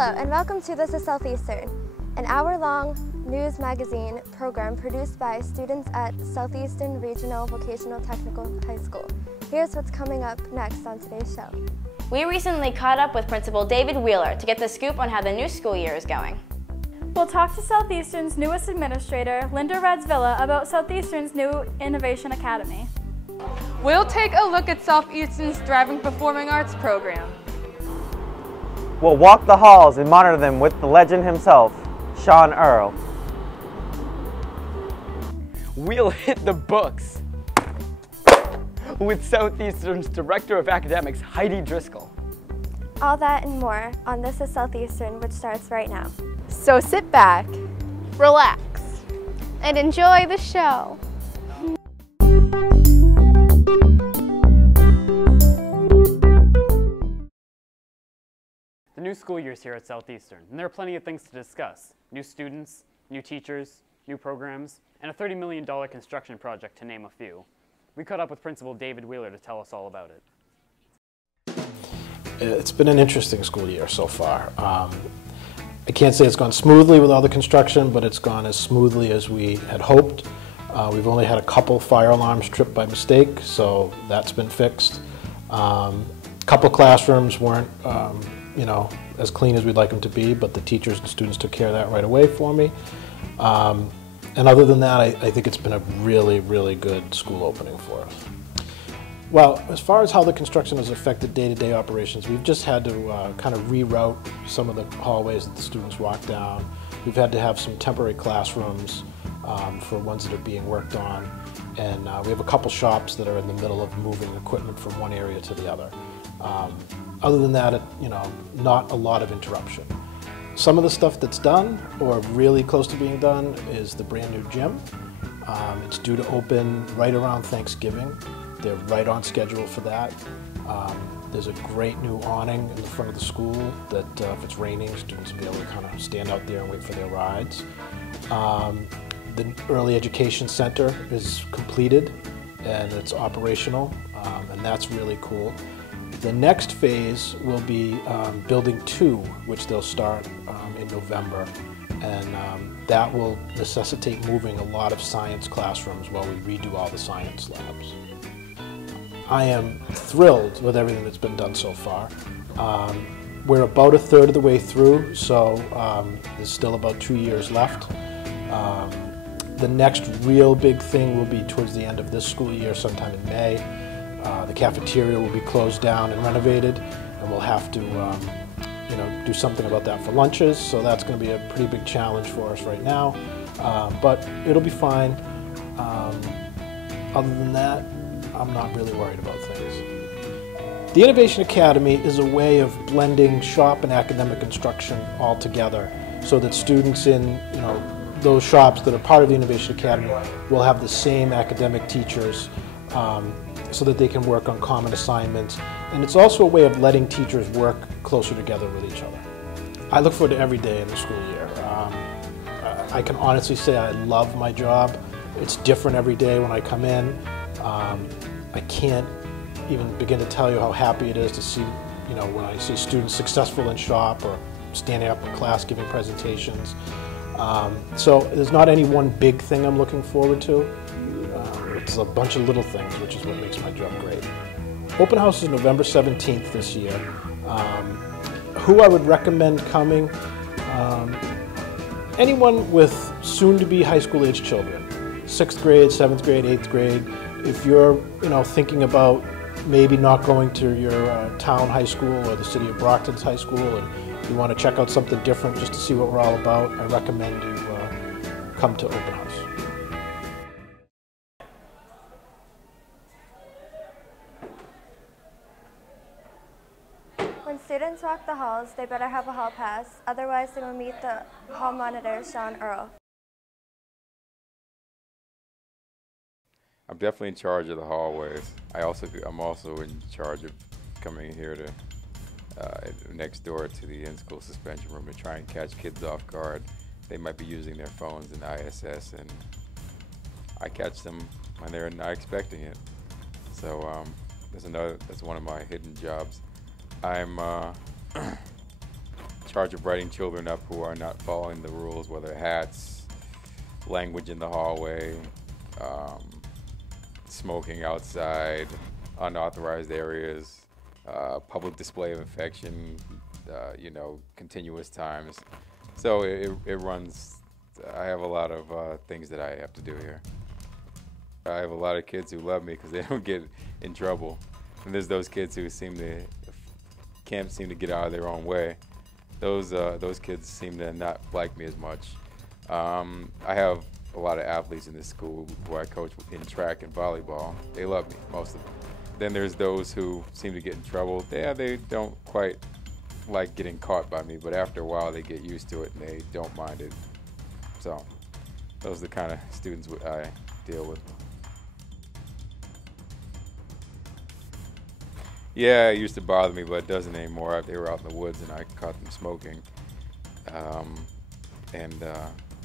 Hello and welcome to This is Southeastern, an hour-long news magazine program produced by students at Southeastern Regional Vocational Technical High School. Here's what's coming up next on today's show. We recently caught up with Principal David Wheeler to get the scoop on how the new school year is going. We'll talk to Southeastern's newest administrator, Linda Radzvilla, about Southeastern's new Innovation Academy. We'll take a look at Southeastern's Thriving Performing Arts program. We'll walk the halls and monitor them with the legend himself, Sean Earle. We'll hit the books with Southeastern's Director of Academics, Heidi Driscoll. All that and more on This is Southeastern, which starts right now. So sit back, relax, and enjoy the show. The new school year is here at Southeastern, and there are plenty of things to discuss. New students, new teachers, new programs, and a $30 million construction project, to name a few. We caught up with Principal David Wheeler to tell us all about it. It's been an interesting school year so far. I can't say it's gone smoothly with all the construction, but it's gone as smoothly as we had hoped. We've only had a couple fire alarms trip by mistake, so that's been fixed. A couple classrooms weren't as clean as we'd like them to be, but the teachers and students took care of that right away for me. And other than that, I think it's been a really, really good school opening for us. Well, as far as how the construction has affected day-to-day operations, we've just had to kind of reroute some of the hallways that the students walk down. We've had to have some temporary classrooms for ones that are being worked on. And we have a couple shops that are in the middle of moving equipment from one area to the other. Other than that, not a lot of interruption. Some of the stuff that's done, or really close to being done, is the brand new gym. It's due to open right around Thanksgiving. They're right on schedule for that. There's a great new awning in the front of the school that if it's raining, students will be able to kind of stand out there and wait for their rides. The Early Education Center is completed and it's operational, and that's really cool. The next phase will be Building 2, which they'll start in November, and that will necessitate moving a lot of science classrooms while we redo all the science labs. I am thrilled with everything that's been done so far. We're about a third of the way through, so there's still about 2 years left. The next real big thing will be towards the end of this school year, sometime in May. The cafeteria will be closed down and renovated, and we'll have to do something about that for lunches, so that's going to be a pretty big challenge for us right now, but it'll be fine. Other than that, I'm not really worried about things. The Innovation Academy is a way of blending shop and academic instruction all together so that students in those shops that are part of the Innovation Academy will have the same academic teachers so that they can work on common assignments. And it's also a way of letting teachers work closer together with each other. I look forward to every day in the school year. I can honestly say I love my job. It's different every day when I come in. I can't even begin to tell you how happy it is to see, when I see students successful in shop or standing up in class giving presentations. So there's not any one big thing I'm looking forward to. It's a bunch of little things, which is what makes my job great. Open house is November 17th this year. Who I would recommend coming? Anyone with soon-to-be high school-age children, 6th grade, 7th grade, 8th grade. If you're, thinking about maybe not going to your town high school or the city of Brockton's high school, and you want to check out something different just to see what we're all about, I recommend you come to open house. When students walk the halls, they better have a hall pass, otherwise they will meet the hall monitor, Sean Earle. I'm definitely in charge of the hallways. I'm also in charge of coming here to next door to the in-school suspension room to try and catch kids off guard. They might be using their phones in ISS, and I catch them when they're not expecting it. So that's one of my hidden jobs. I'm charge of writing children up who are not following the rules, whether hats, language in the hallway, smoking outside, unauthorized areas, public display of affection, you know, continuous times. So it runs, I have a lot of things that I have to do here. I have a lot of kids who love me because they don't get in trouble. And there's those kids who can't seem to get out of their own way. Those kids seem to not like me as much. I have a lot of athletes in this school who I coach in track and volleyball. They love me, most of them. Then there's those who seem to get in trouble. Yeah, they don't quite like getting caught by me, but after a while they get used to it and they don't mind it. So those are the kind of students I deal with. Yeah, it used to bother me, but it doesn't anymore. They were out in the woods and I caught them smoking.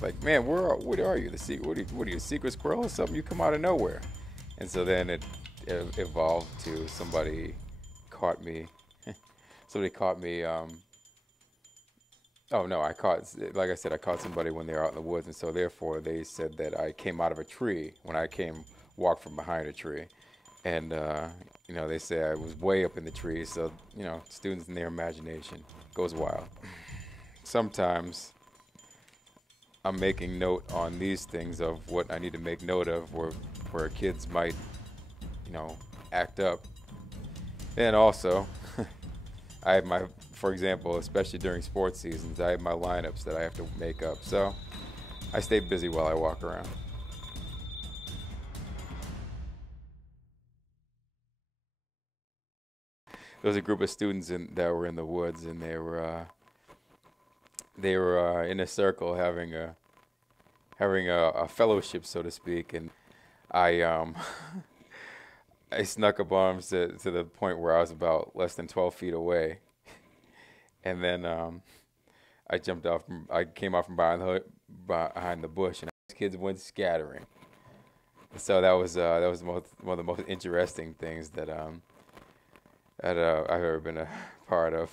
Like, man, what are you? What are you, a secret squirrel or something? You come out of nowhere. And so then it evolved to somebody caught me. Somebody caught me. Oh no, like I said, I caught somebody when they were out in the woods, and so therefore they said that I came out of a tree when I walked from behind a tree. And, you know, they say I was way up in the tree, so, you know, students in their imagination goes wild. Sometimes I'm making note on these things of what I need to make note of where kids might, you know, act up. And also, I have for example, especially during sports seasons, I have my lineups that I have to make up. So I stay busy while I walk around. There was a group of students that were in the woods, and they were in a circle having a fellowship, so to speak, and I I snuck up on them to the point where I was about less than 12 feet away, and then I jumped off. I came out from behind the bush, and these kids went scattering. So that was one of the most interesting things that I've ever been a part of.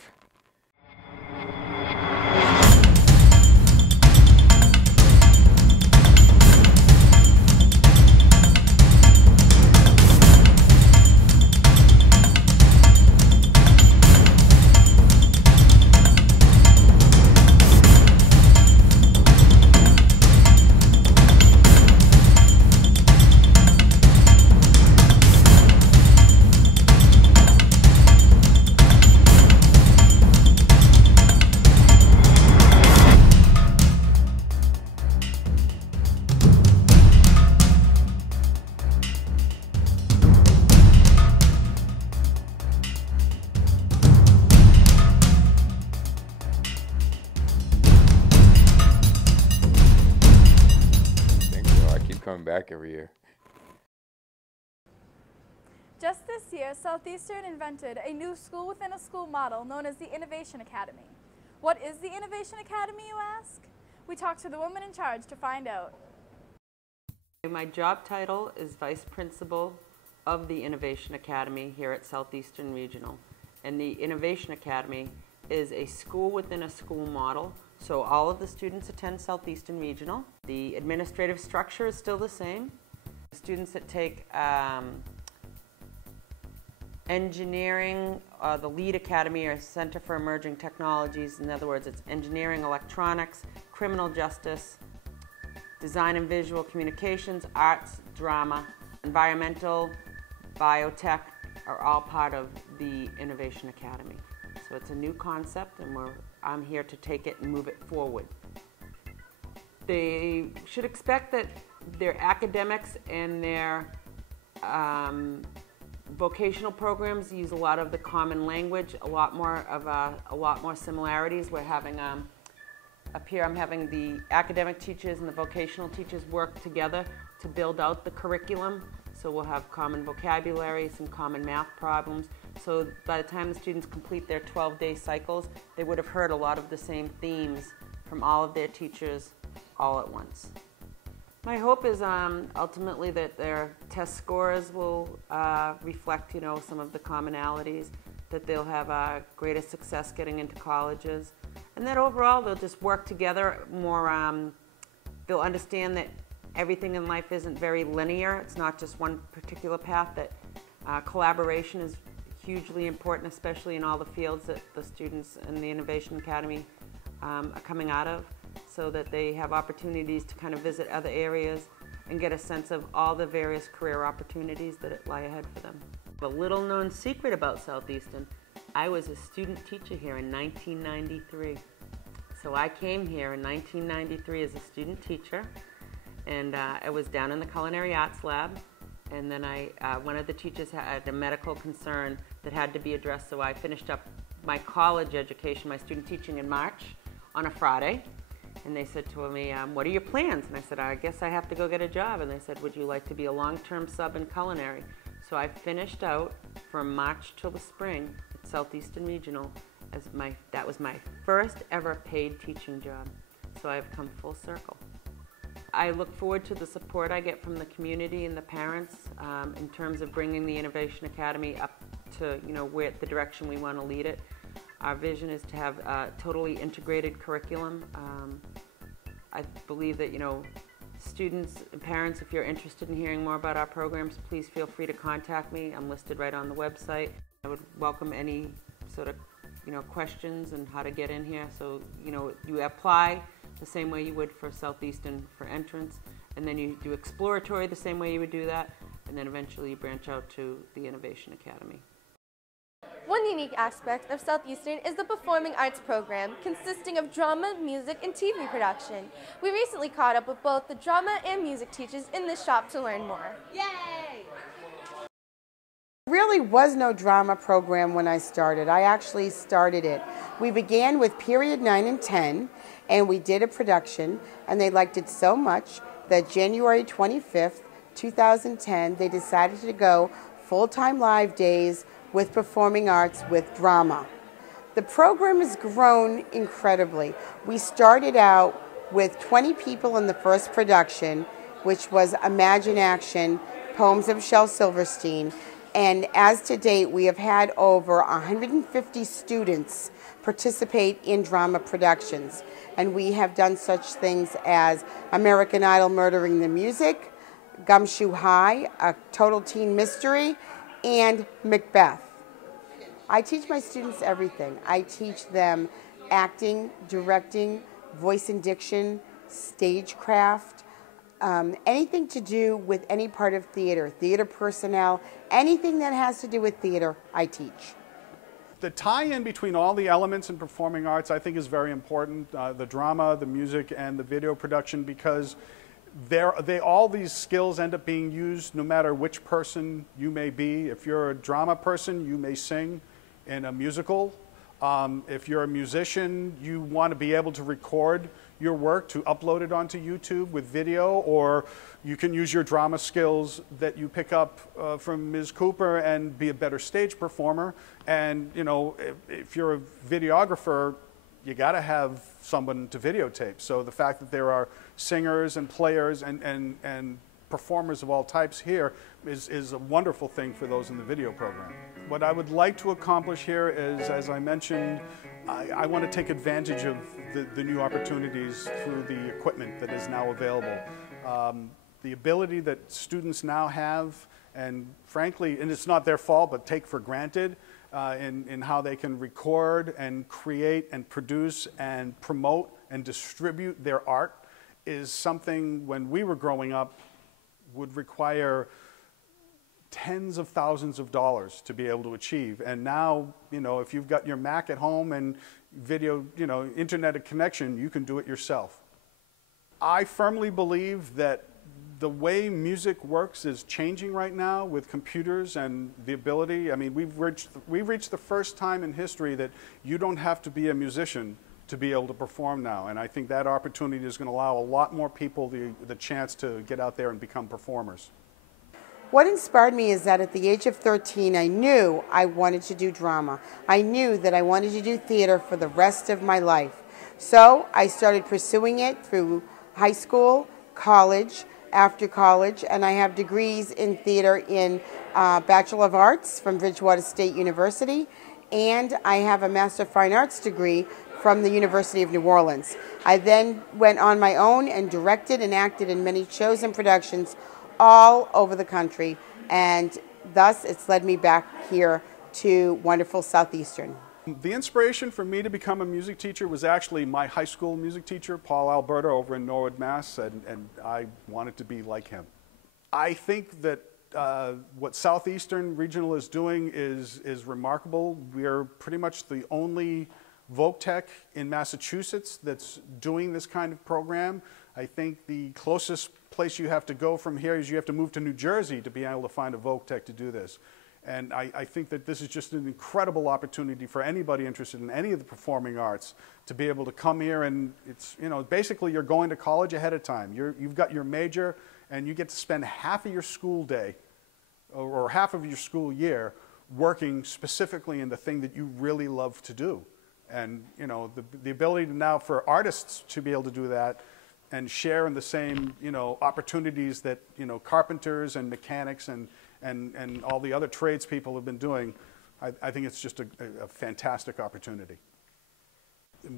Coming back every year. Just this year, Southeastern invented a new school within a school model known as the Innovation Academy. What is the Innovation Academy, you ask? We talked to the woman in charge to find out. My job title is Vice Principal of the Innovation Academy here at Southeastern Regional. And the Innovation Academy is a school within a school model. So all of the students attend Southeastern Regional. The administrative structure is still the same. The students that take engineering, the LEAD Academy or Center for Emerging Technologies, in other words, it's engineering, electronics, criminal justice, design and visual communications, arts, drama, environmental, biotech are all part of the Innovation Academy. So it's a new concept, and I'm here to take it and move it forward. They should expect that their academics and their vocational programs use a lot of the common language, a lot more similarities. We're having up here, I'm having the academic teachers and the vocational teachers work together to build out the curriculum. So we'll have common vocabulary, some common math problems. So by the time the students complete their 12-day cycles, they would have heard a lot of the same themes from all of their teachers all at once. My hope is ultimately that their test scores will reflect, some of the commonalities, that they'll have greater success getting into colleges, and that overall they'll just work together more. They'll understand that everything in life isn't very linear. It's not just one particular path, that collaboration is hugely important, especially in all the fields that the students in the Innovation Academy are coming out of, so that they have opportunities to kind of visit other areas and get a sense of all the various career opportunities that lie ahead for them. A little known secret about Southeastern, I was a student teacher here in 1993. So I came here in 1993 as a student teacher, and I was down in the Culinary Arts lab, and then one of the teachers had a medical concern that had to be addressed, so I finished up my college education, my student teaching in March on a Friday, and they said to me, what are your plans? And I said, I guess I have to go get a job. And they said, would you like to be a long-term sub in culinary? So I finished out from March till the spring at Southeastern Regional that was my first ever paid teaching job. So I've come full circle. I look forward to the support I get from the community and the parents in terms of bringing the Innovation Academy up to where the direction we want to lead it. Our vision is to have a totally integrated curriculum. I believe that students and parents, if you're interested in hearing more about our programs, please feel free to contact me. I'm listed right on the website. I would welcome any sort of questions and how to get in here. So you apply the same way you would for Southeastern for entrance, and then you do exploratory the same way you would do that, and then eventually you branch out to the Innovation Academy. One unique aspect of Southeastern is the Performing Arts program, consisting of drama, music, and TV production. We recently caught up with both the drama and music teachers in this shop to learn more. Yay! There really was no drama program when I started. I actually started it. We began with period 9 and 10, and we did a production, and they liked it so much that January 25th, 2010, they decided to go full-time live days with performing arts with drama. The program has grown incredibly. We started out with 20 people in the first production, which was Imagine Action, Poems of Shel Silverstein, and as to date we have had over 150 students participate in drama productions, and we have done such things as American Idol Murdering the Music, Gumshoe High, a total teen mystery, and Macbeth. I teach my students everything. I teach them acting, directing, voice and diction, stagecraft, anything to do with any part of theater, theater personnel, anything that has to do with theater, I teach. The tie-in between all the elements in performing arts I think is very important, the drama, the music, and the video production, because all these skills end up being used no matter which person you may be. If you're a drama person, you may sing in a musical. If you're a musician, you want to be able to record your work to upload it onto YouTube with video, or you can use your drama skills that you pick up from Ms. Cooper and be a better stage performer. And if you're a videographer, you got to have someone to videotape. So the fact that there are singers and players and performers of all types here is a wonderful thing for those in the video program. What I would like to accomplish here is, as I mentioned, I want to take advantage of the new opportunities through the equipment that is now available. The ability that students now have, and frankly, and it's not their fault, but take for granted, in how they can record and create and produce and promote and distribute their art, is something when we were growing up would require tens of thousands of dollars to be able to achieve. And now, if you've got your Mac at home and video, internet connection, you can do it yourself. I firmly believe that the way music works is changing right now with computers and the ability. I mean, we've reached the first time in history that you don't have to be a musician to be able to perform now. And I think that opportunity is going to allow a lot more people the chance to get out there and become performers. What inspired me is that at the age of 13, I knew I wanted to do drama. I knew that I wanted to do theater for the rest of my life. So I started pursuing it through high school, college, after college, and I have degrees in theater in Bachelor of Arts from Bridgewater State University, and I have a Master of Fine Arts degree from the University of New Orleans. I then went on my own and directed and acted in many shows and productions all over the country, and thus it's led me back here to wonderful Southeastern. The inspiration for me to become a music teacher was actually my high school music teacher, Paul Alberta, over in Norwood, Mass., and I wanted to be like him. I think that what Southeastern Regional is doing is remarkable. We're pretty much the only VocTech in Massachusetts that's doing this kind of program. I think the closest place you have to go from here is you have to move to New Jersey to be able to find a VocTech to do this. And I think that this is just an incredible opportunity for anybody interested in any of the performing arts to be able to come here, and it's, you know, basically you're going to college ahead of time. You've got your major, and you get to spend half of your school day or half of your school year working specifically in the thing that you really love to do. And, you know, the ability to now for artists to be able to do that and share in the same, you know, opportunities that, you know, carpenters and mechanics and all the other tradespeople have been doing, I think it's just a fantastic opportunity.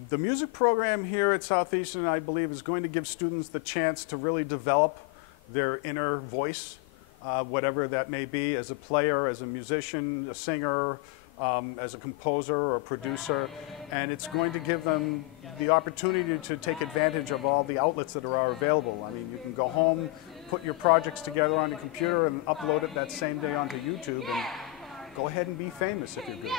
The music program here at Southeastern, I believe, is going to give students the chance to really develop their inner voice, whatever that may be, as a player, as a musician, a singer, as a composer or a producer, and it's going to give them the opportunity to take advantage of all the outlets that are available. I mean, you can go home, put your projects together on your computer and upload it that same day onto YouTube, and go ahead and be famous if you're good.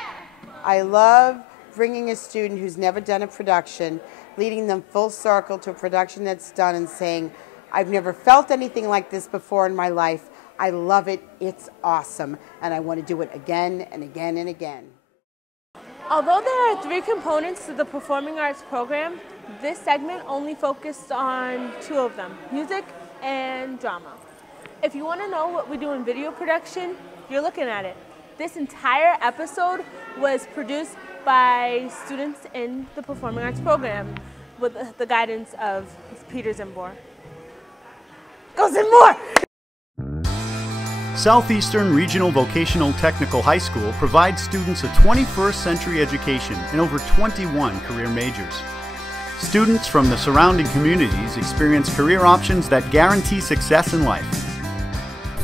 I love bringing a student who's never done a production, leading them full circle to a production that's done and saying, I've never felt anything like this before in my life. I love it, it's awesome, and I want to do it again and again and again. Although there are 3 components to the Performing Arts program, this segment only focused on 2 of them, music and drama. If you want to know what we do in video production, you're looking at it. This entire episode was produced by students in the Performing Arts program with the guidance of Peter Zimbor. Go Zimbor! Southeastern Regional Vocational Technical High School provides students a 21st century education in over 21 career majors. Students from the surrounding communities experience career options that guarantee success in life.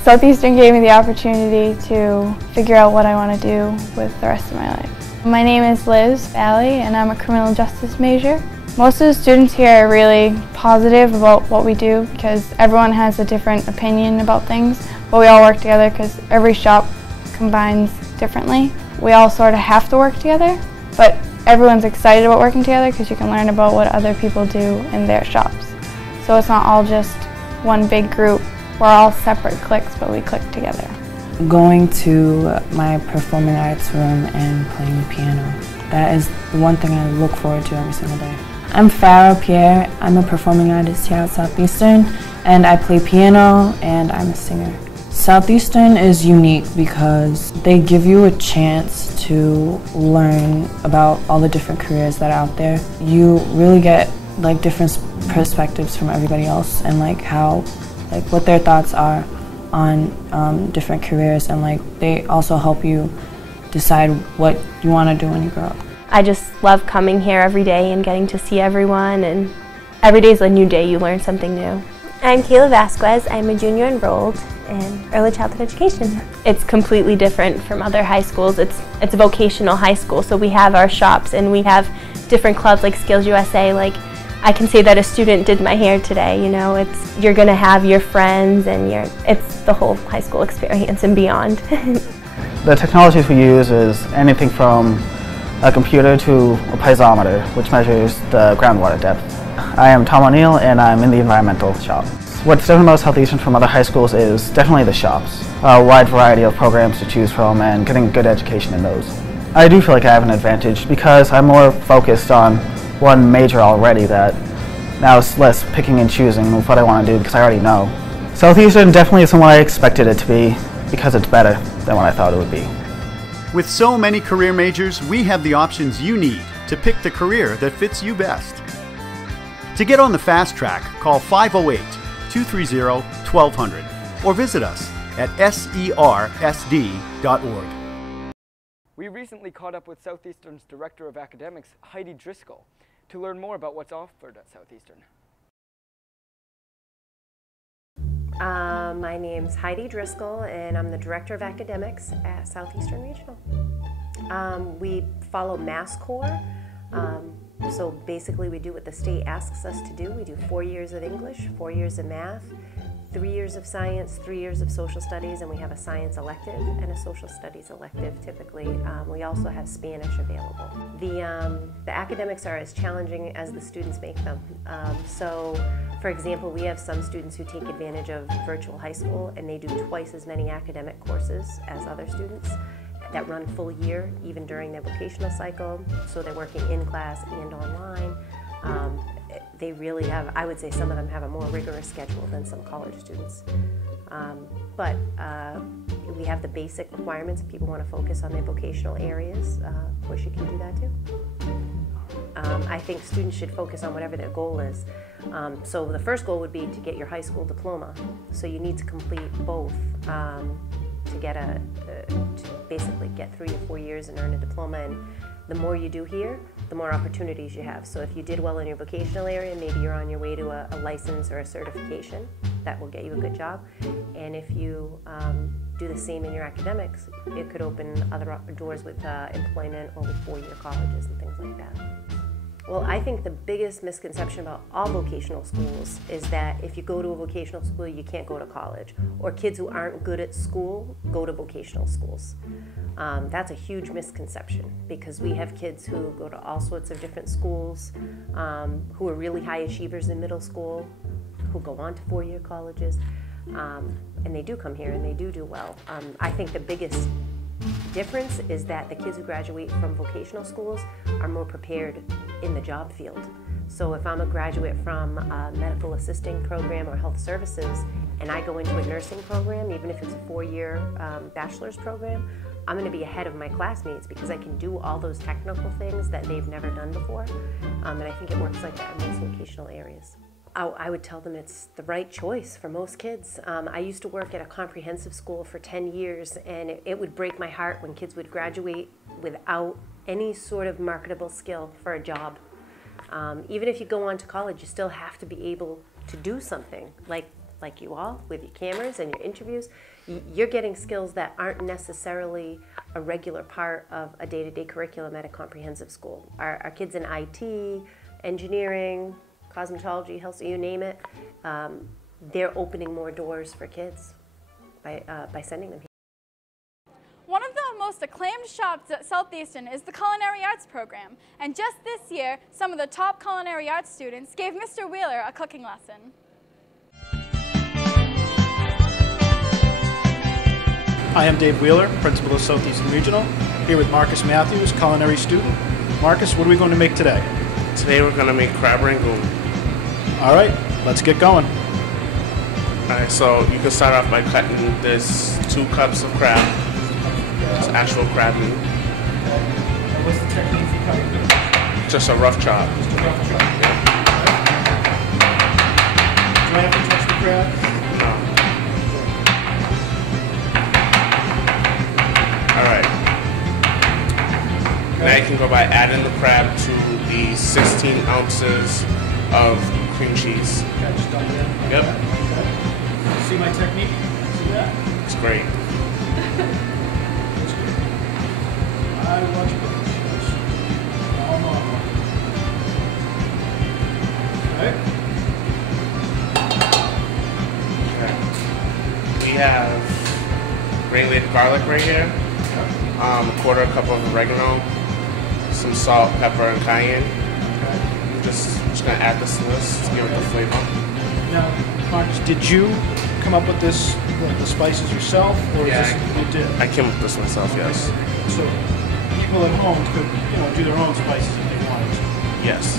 Southeastern gave me the opportunity to figure out what I want to do with the rest of my life. My name is Liz Valley, and I'm a criminal justice major. Most of the students here are really positive about what we do because everyone has a different opinion about things, but we all work together because every shop combines differently. We all sort of have to work together, but everyone's excited about working together because you can learn about what other people do in their shops. So it's not all just one big group. We're all separate cliques, but we click together. Going to my performing arts room and playing the piano. That is the one thing I look forward to every single day. I'm Farah Pierre. I'm a performing artist here at Southeastern, and I play piano and I'm a singer. Southeastern is unique because they give you a chance to learn about all the different careers that are out there. You really get like different perspectives from everybody else and like how, like what their thoughts are on different careers, and like they also help you decide what you want to do when you grow up. I just love coming here every day and getting to see everyone, and every day is a new day, you learn something new. I'm Kayla Vasquez. I'm a junior enrolled in early childhood education. It's completely different from other high schools. It's a vocational high school, so we have our shops and we have different clubs like Skills USA. Like I can say that a student did my hair today, you know, you're gonna have your friends and it's the whole high school experience and beyond. The technologies we use is anything from a computer to a piezometer, which measures the groundwater depth. I am Tom O'Neill and I'm in the environmental shop. What's different about Southeastern from other high schools is definitely the shops. A wide variety of programs to choose from and getting good education in those. I do feel like I have an advantage because I'm more focused on one major already, that now it's less picking and choosing with what I want to do because I already know. Southeastern definitely isn't what I expected it to be because it's better than what I thought it would be. With so many career majors, we have the options you need to pick the career that fits you best. To get on the fast track, call 508-230-1200 or visit us at sersd.org. We recently caught up with Southeastern's Director of Academics, Heidi Driscoll, to learn more about what's offered at Southeastern. My name's Heidi Driscoll, and I'm the Director of Academics at Southeastern Regional. We follow Mass Core, so basically we do what the state asks us to do. We do 4 years of English, 4 years of math, 3 years of science, 3 years of social studies, and we have a science elective and a social studies elective typically. We also have Spanish available. The academics are as challenging as the students make them. So, for example, we have some students who take advantage of virtual high school and they do twice as many academic courses as other students that run full year, even during their vocational cycle. So they're working in class and online. They really have, I would say some of them have a more rigorous schedule than some college students. But we have the basic requirements if people want to focus on their vocational areas. Of course, you can do that too. I think students should focus on whatever their goal is. So the first goal would be to get your high school diploma. So you need to complete both to get to basically get 3 to 4 years and earn a diploma. And the more you do here, the more opportunities you have. So if you did well in your vocational area, maybe you're on your way to a license or a certification. That will get you a good job. And if you do the same in your academics, it could open other doors with employment or with 4-year colleges and things like that. Well, I think the biggest misconception about all vocational schools is that if you go to a vocational school, you can't go to college. Or kids who aren't good at school go to vocational schools. That's a huge misconception because we have kids who go to all sorts of different schools, who are really high achievers in middle school, who go on to 4-year colleges, and they do come here and they do well. I think the biggest difference is that the kids who graduate from vocational schools are more prepared in the job field. So if I'm a graduate from a medical assisting program or health services and I go into a nursing program, even if it's a 4-year bachelor's program, I'm going to be ahead of my classmates because I can do all those technical things that they've never done before. And I think it works like that in most vocational areas. I would tell them it's the right choice for most kids. I used to work at a comprehensive school for 10 years, and it would break my heart when kids would graduate without any sort of marketable skill for a job. Even if you go on to college, you still have to be able to do something, like you all, with your cameras and your interviews. You're getting skills that aren't necessarily a regular part of a day-to-day curriculum at a comprehensive school. Our kids in IT, engineering, cosmetology, health, you name it, they're opening more doors for kids by sending them here. One of the most acclaimed shops at Southeastern is the Culinary Arts program, and just this year, some of the top Culinary Arts students gave Mr. Wheeler a cooking lesson. Hi, I'm Dave Wheeler, Principal of Southeastern Regional, here with Marcus Matthews, culinary student. Marcus, what are we going to make today? Today we're going to make crab rangoon. All right, let's get going. All right, so you can start off by cutting this 2 cups of crab. It's actual crab meat. And what's the technique for cutting? Just a rough chop. Just a rough chop. Yeah. Do I have to touch the crab? No. All right. Okay. Now you can go by adding the crab to the 16 ounces of cream cheese. Okay, just dump it in? Yep. Okay. See my technique? See that? It's great. That's good. I watch cooking shows. All normal. Okay. Okay. We have granulated garlic right here. A 1/4 cup of oregano, some salt, pepper, and cayenne. Okay. I'm just gonna add this to this to give it the flavor. Now, Marcus, did you come up with this, the spices yourself, or Yeah, is this you did? I came up with this myself, yes. So people at home could, do their own spices if they wanted to. Yes.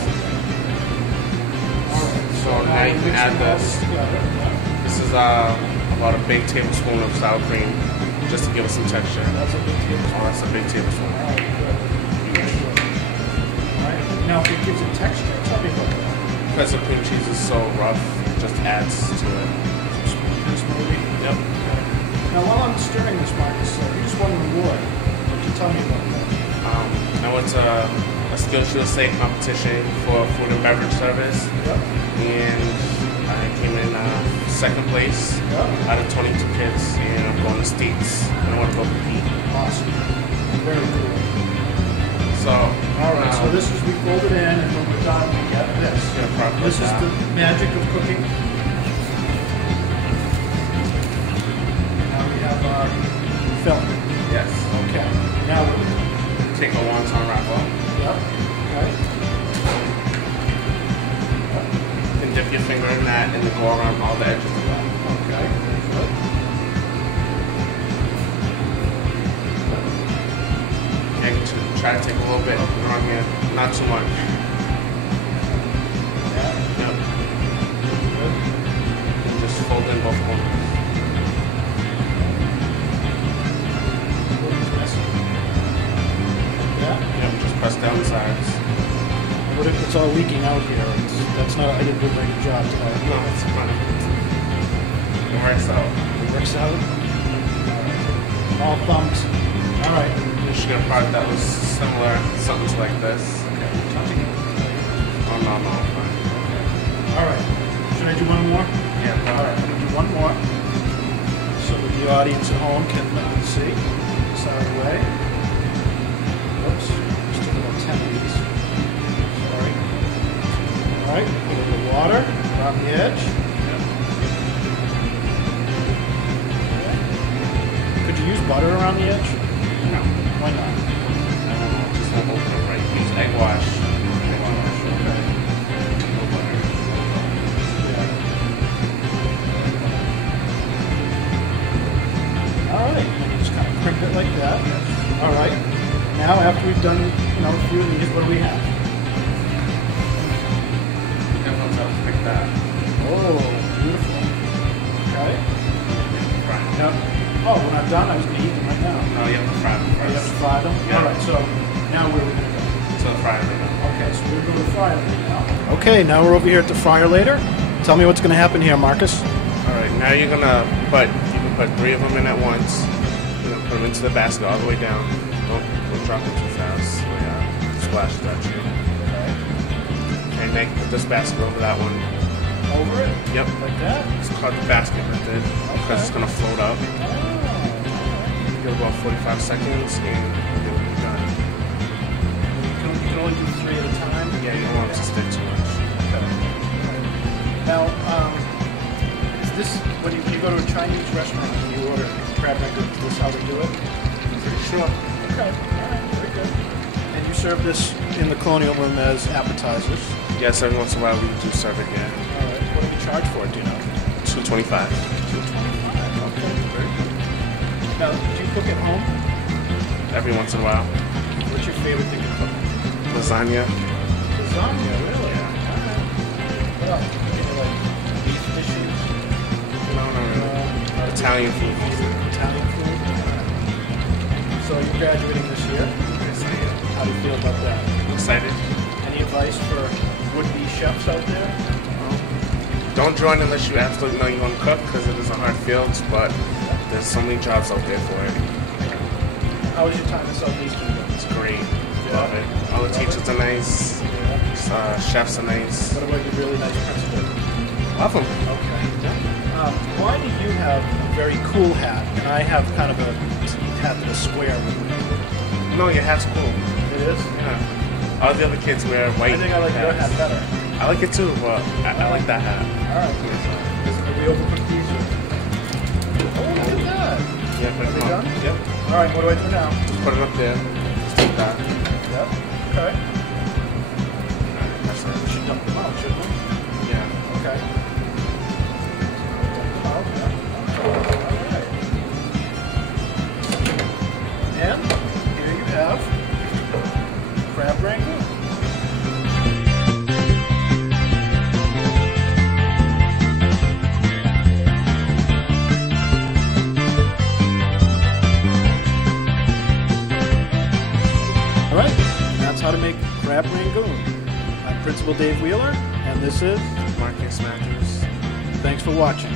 All right. So now you can add this. This is about a big tablespoon of sour cream, just to give it some texture. That's a big tablespoon. Oh, that's a big tablespoon. All right, good. All right. Now, if it gives it texture, tell me about that. Because the cream cheese is so rough, it just adds to it. Yep. Now, while I'm stirring this, Marcus, you just won an award. What can you tell me about it? I went to a Skills USA competition for food and beverage service, and I came in second place out of 22 kids, and I'm going to states, and I want to go compete. Awesome. Very cool. So, all right, so this is, we fold it in, and when we're done, we get this. This is the magic of cooking. Now we have our film. Yes. Okay. Now we're going to take a wonton wrapper. Yep. Okay. And dip your finger in that and then go around all the edges of that. Okay. Good. And try to take a little bit around here, not too much. Yeah. Yep. Good. And just fold in both corners. Yeah. Yep. Just press down the sides. What if it's all leaking out here? That's not. I didn't do a very good job today. No, it's fine. It works out. It works out. All thumbs. All right. You should get a product that was similar, something like this. Okay. Oh no, no. Fine. Okay. All right. Should I do one more? Yeah. All right. I'm gonna do one more, so that the audience at home can see. This out of the way. Oops. Just took about 10 of these. Sorry. All right. Put a little water around the edge. Could you use butter around the edge? No. Why not? I don't know. Just won't open it right. Use egg wash. Egg wash. Okay. No butter. Yeah. All right. And you just kind of crimp it like that. All right. Now, after we've done, a few of these, what do we have? Everyone's up like that. Oh, beautiful. Okay. Right. Now, oh, when I'm done, I was going to eat them right now. No, you have to fry them first. You have to fry them? Yeah. All right, so now where are we going to go? To the fryer later. Okay, so we're going to go to the fryer later now. Okay, now we're over here at the fryer later. Tell me what's going to happen here, Marcus. All right, now you're going to put 3 of them in at once. You're going to put them into the basket all the way down. Don't drop them too fast. So yeah, splash that you. Okay. And then put this basket over that one. Over it? Yep. Like that? It's called the basket method because it's going to float up. Give about 45 seconds and you'll be done. You can only do 3 at a time? Yeah, you don't want it to stick too much. Okay. Now, is this, when you go to a Chinese restaurant and you order crab rangoon, is this how they do it? I'm pretty sure. Okay, all right, very good. And you serve this in the Colonial Room as appetizers? Yes, every once in a while we do serve it here. All right, what do we charge for it, do you know? $2.25. $2.25, okay, very good. Now, do you cook at home? Every once in a while. What's your favorite thing to cook? Lasagna. Lasagna, really? Yeah. All right. What else? Like beef dishes? No, not really. Italian food. Italian food? So you're graduating this year? Yes, I am. How do you feel about that? Excited. Any advice for would-be chefs out there? Don't join unless you absolutely know you want to cook, because it is a hard field, but there's so many jobs out there for it. How was your time at Southeastern? It's great. Love it. All the teachers are nice. Chefs are nice. What about your really nice principal? Love them. Okay. Why do you have a very cool hat, and I have kind of a hat that is square? No, your hat's cool. It is? Yeah. All the other kids wear white. I think I like your hat better. I like it too, but I like that hat. All right. Are we overcooked these? Oh, look at that. Yeah, but are we done? Yep. All right, what do I do now? Just put it up there. Just like that. Yep. Okay. That's it. We should dump them out, shouldn't we? Yeah. Okay. Dump them out. All right. And here you have crab rangoon. All right, that's how to make crab rangoon. I'm Principal Dave Wheeler, and this is Marcus Matthews. Thanks for watching.